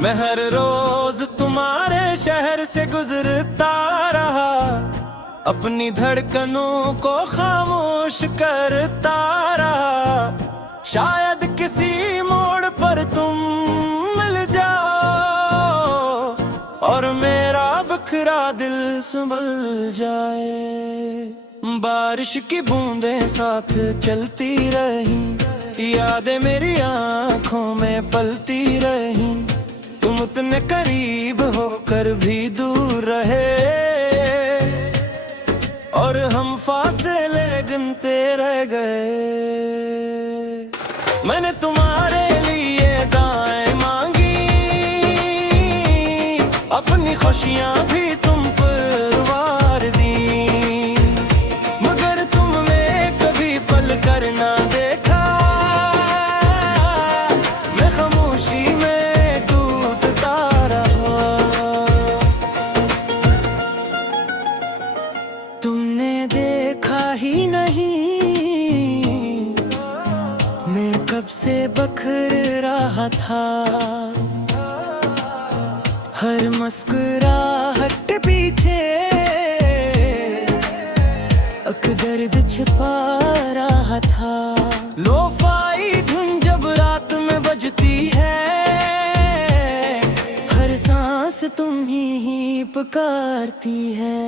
मैं हर रोज तुम्हारे शहर से गुजरता रहा, अपनी धड़कनों को खामोश करता रहा। शायद किसी मोड़ पर तुम मिल जाओ और मेरा बिखरा दिल संभल जाए। बारिश की बूंदें साथ चलती रही, यादें मेरी आंखों में पलती रही। तुम इतने करीब होकर भी दूर रहे और हम फासले गिनते रह गए। मैंने तुम्हारे लिए दुआएं मांगी, अपनी खुशियां भी तुम पर वार दी, मगर तुमने कभी पल कर ना देखा। मैं खामोशी में टूटता रहा। तुमने देखा ही नहीं मैं कब से बखर रहा था। हर मुस्कुराहट पीछे एक दर्द छिपा रहा था। लोफाई धुन जब रात में बजती है, हर सांस तुम ही पुकारती है।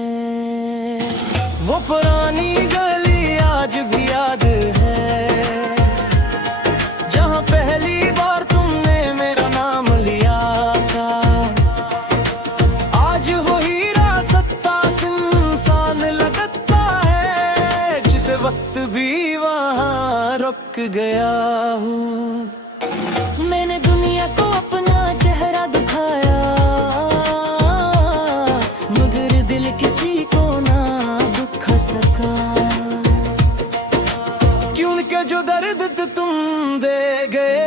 वो पुरानी गली आज भी याद है, जहाँ पहली बार तुमने मेरा नाम लिया था। आज वो हीरा सत्ता सुनसान लगता है, जिस वक्त भी वहाँ रुक गया हूँ। मैंने दुनिया को अपना चेहरा दिखाया, मगर दिल किसी को ना दुखा सका। क्योंकि जो दर्द तुम दे गए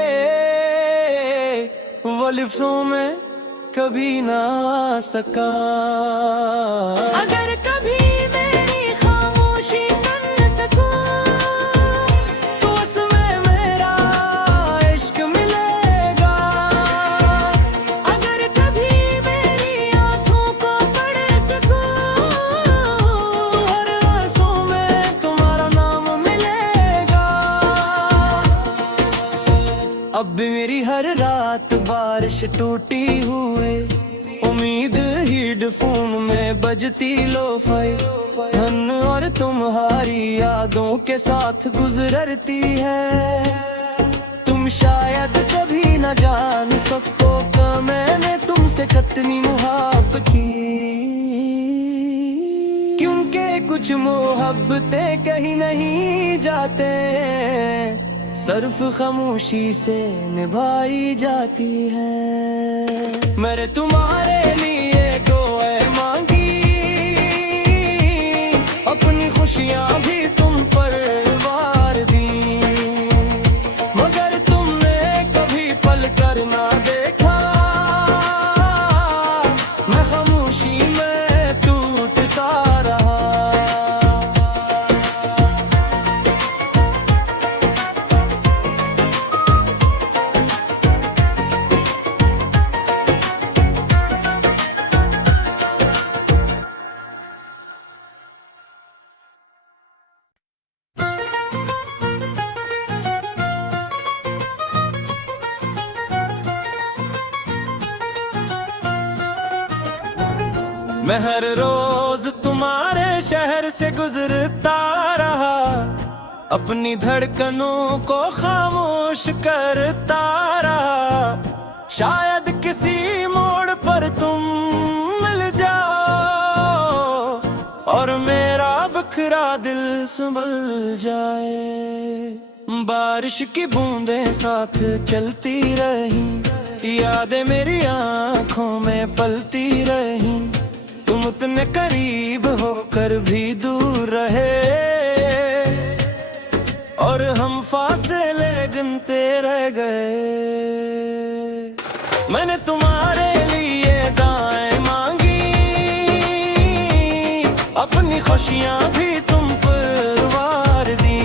वो लफ्ज़ों में कभी ना आ सका। अगर कभी मेरी खामोशी सुन सको तो उसमें मेरा इश्क मिलेगा। अगर कभी मेरी आंखों को पढ़ सको तो हर आंसू में तुम्हारा नाम मिलेगा। अब भी मेरी हर रात बारिश टूटी हुए, उम्मीद हेडफोन में बजती लोफाई धन और तुम्हारी यादों के साथ गुजरती है। तुम शायद कभी न जान सको कि मैंने तुमसे कितनी मोहब्बत की, क्योंकि कुछ मोहब्बतें कहीं नहीं जाते, सिर्फ खामोशी से निभाई जाती है। मैंने तुम्हारे लिए दुआएं मांगी, अपनी खुशियां भी तुम पर वार दी, मगर तुमने कभी पल कर ना देखा। मैं खामोशी में टूटता रहा। मैं हर रोज तुम्हारे शहर से गुजरता रहा, अपनी धड़कनों को खामोश करता रहा। शायद किसी मोड़ पर तुम मिल जाओ और मेरा बिखरा दिल संभल जाए। बारिश की बूंदें साथ चलती रही, यादें मेरी आंखों में पलती रही। तुम इतने करीब होकर भी दूर रहे और हम फासले गिनते रह गए। मैंने तुम्हारे लिए दुआएं मांगी, अपनी खुशियां भी तुम पर वार दी,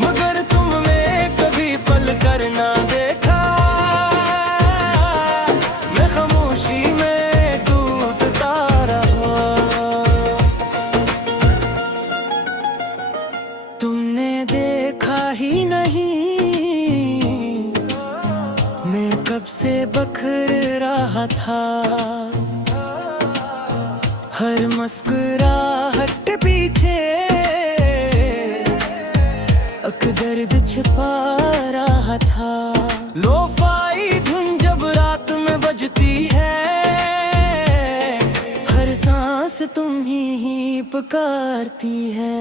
मगर तुमने कभी पल कर ना देखा। हर मुस्कुराहट पीछे अक दर्द छिपा रहा था। लोफाई धुन जब रात में बजती है, हर सांस तुम ही पुकारती है।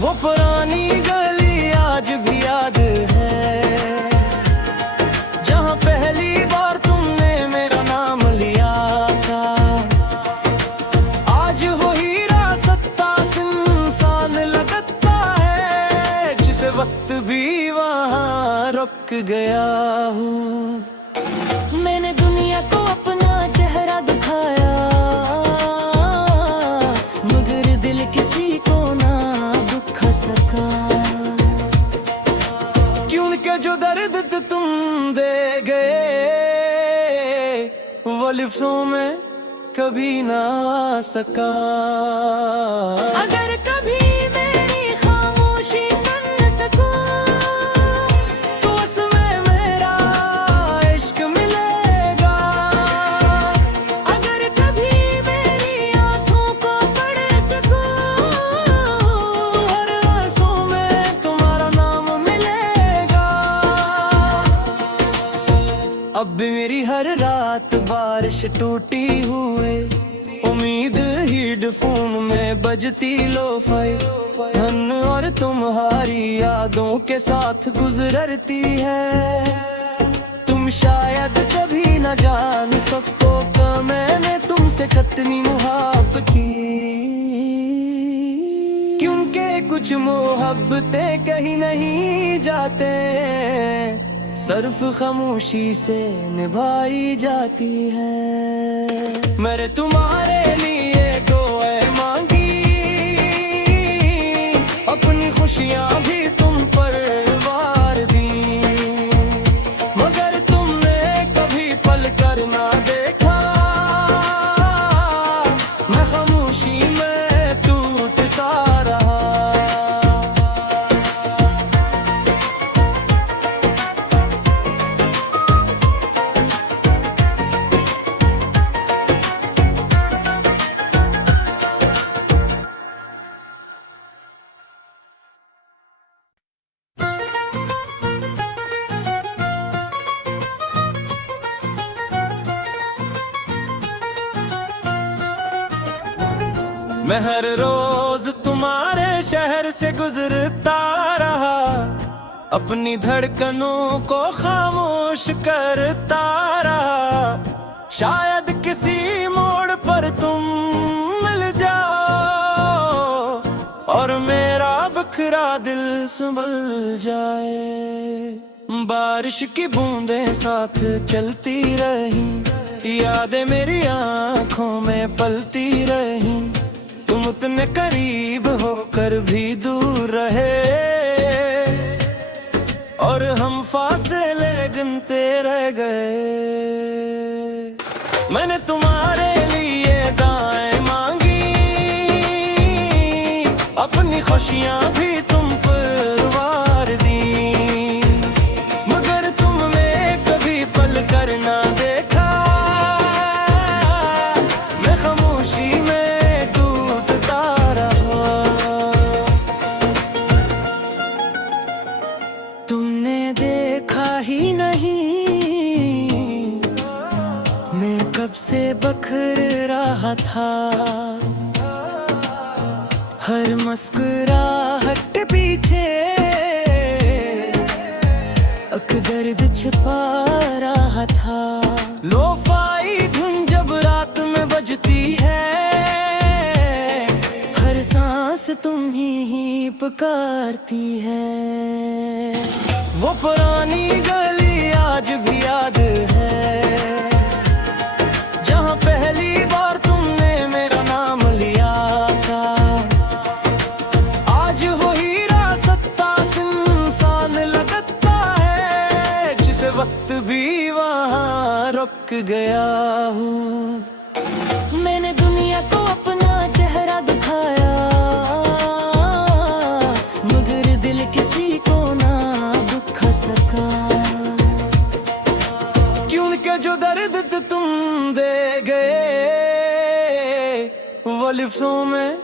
वो पुरानी गली आज भी याद है, जहाँ पहली बार तुमने मेरा नाम लिया था। आज वो हीरा सत्ता सुनसान लगता है, जिस वक्त भी वहाँ रुक गया हूँ। मैंने दुनिया को अपना चेहरा दिखाया, मगर दिल किसी को ना दुखा सका। क्योंकि जो दर्द तुम दे गए, वो लफ्ज़ों में कभी ना आ सका। अगर कभी मेरी खामोशी सुन सको, तो उसमें मेरा इश्क मिलेगा। अगर कभी मेरी आंखों को पढ़ सको, तो हर आंसू में तुम्हारा नाम मिलेगा। अब भी मेरी हर रात बारिश टूटी हुए, उम्मीद हेडफोन में बजती लोफाई धन और तुम्हारी यादों के साथ गुजरती है। तुम शायद कभी न जान सको कि मैंने तुमसे कितनी मोहब्बत की, क्योंकि कुछ मोहब्बतें कहीं नहीं जाते, सिर्फ खामोशी से निभाई जाती है। मैंने तुम्हारे लिए दुआएं मांगी, अपनी खुशियां भी तुम पर वार दी, मगर तुमने कभी पल कर ना देखा। मैं खामोशी में टूटता रहा। मैं हर रोज तुम्हारे शहर से गुजरता रहा, अपनी धड़कनों को खामोश करता रहा। शायद किसी मोड़ पर तुम मिल जाओ, और मेरा बिखरा दिल संभल जाए। बारिश की बूंदें साथ चलती रही, यादें मेरी आंखों में पलती रही। तुम उतने करीब होकर भी दूर रहे, और हम फासले गिनते रह गए। मैंने तुम्हारे लिए दुआएं मांगी, अपनी खुशियां भी तुम पर वार दी, मगर तुमने कभी पल कर ना देखा। मैं खामोशी में टूटता रहा। तुमने देखा ही नहीं मैं कब से बखर रहा था। हर मुस्कुराहट पीछे अक दर्द छिपा रहा था। लोफाई धुन जब रात में बजती है, हर सांस तुम ही पुकारती है। वो पुरानी गली आज भी याद है, जहाँ पहली बार तुमने मेरा नाम लिया था। आज वो हीरा सत्ता सुनसान लगता है, जिस वक्त भी वहाँ रुक गया हूँ। मैंने दुनिया को अपना चेहरा दिखाया, मगर दिल किसी को ना दुखा सका। क्योंकि जो दर्द तुम दे गए, लिफ्ज़ों में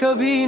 कभी